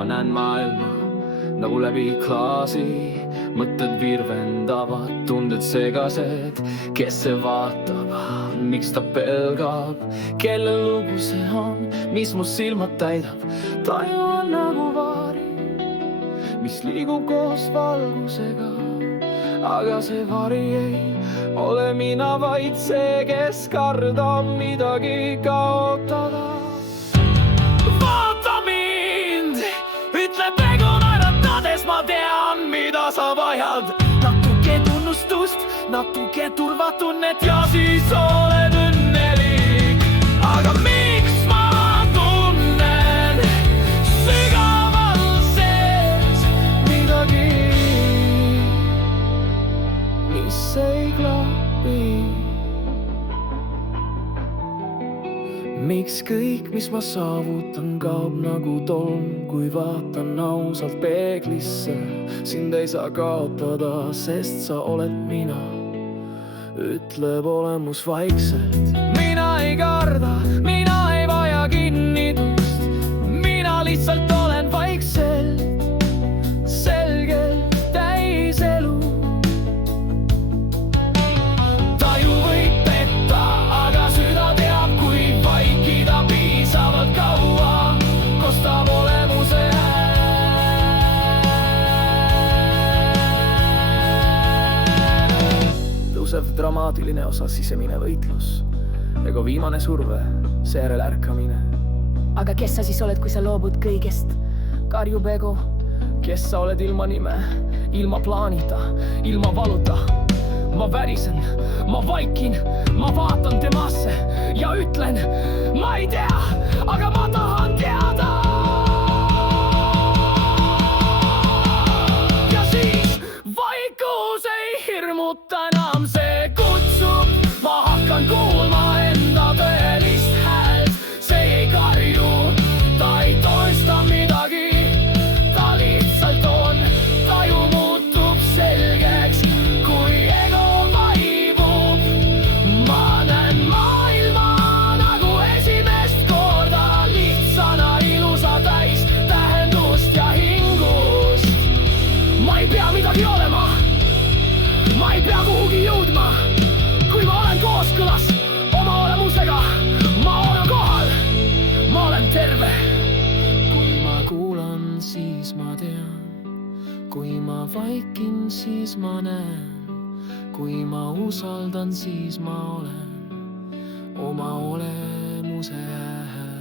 ma näen maailma nagu läbi klaasi, mõtted virvendavad, tunded segased. Kes see vaatab, miks ta pelgab, kelle lugu see on, mis mu silmad täidab? Taju on nagu vari, mis liigub koos valgusega, aga see vari ei ole mina, vaid see, kes kardab midagi kaotada. Vaata mind, ütle pegu naeratades, ma tean, mida sa vajad. Natuke tunnustust, natuke turvatunnet ja siis oled õnnelik. Aga miks ma tunnen sügaval sees midagi, mis ei klapi? Miks kõik, mis ma saavutan, kaob nagu tolm, kui vaatan ausalt peeglisse? Sind ei saa kaotada, sest sa oled mina, ütleb olemus vaikselt. Mina ei karda, mina ei vaja kinnitust, mina lihtsalt olen vaikselt, selgelt täis elu. Taju võib petta, aga süda teab, kui vaikida piisavalt kaua, kostab olemuse hääl. Tõusev dramaatiline osa, sisemine võitlus, ego viimane surve, seejärel ärkamine. Aga kes sa siis oled, kui sa loobud kõigest? Karjub ego. Kes sa oled ilma nime, ilma plaanita, ilma valuta? Ma värisen, ma vaikin, ma vaatan temasse ja ütlen, ma ei tea, aga ma tahan teada. Ja siis vaikus ei hirmuta enam, see kutsub, ma hakkan kuulma enda tõelist häält. See ei karju, ta ei toista midagi, ta lihtsalt on. Taju muutub selgeks, kui ego vaibub. Ma näen maailma nagu esimest korda, lihtsana, ilusa, täis tähendust ja hingust. Ma ei pea midagi olema, ma ei pea kuhugi jõudma. Kui ma olen kooskõlas oma olemusega, ma olen kohal, ma olen terve. Kui ma kuulan, siis ma tean, kui ma vaikin, siis ma näen, kui ma usaldan, siis ma olen oma olemuse hääl.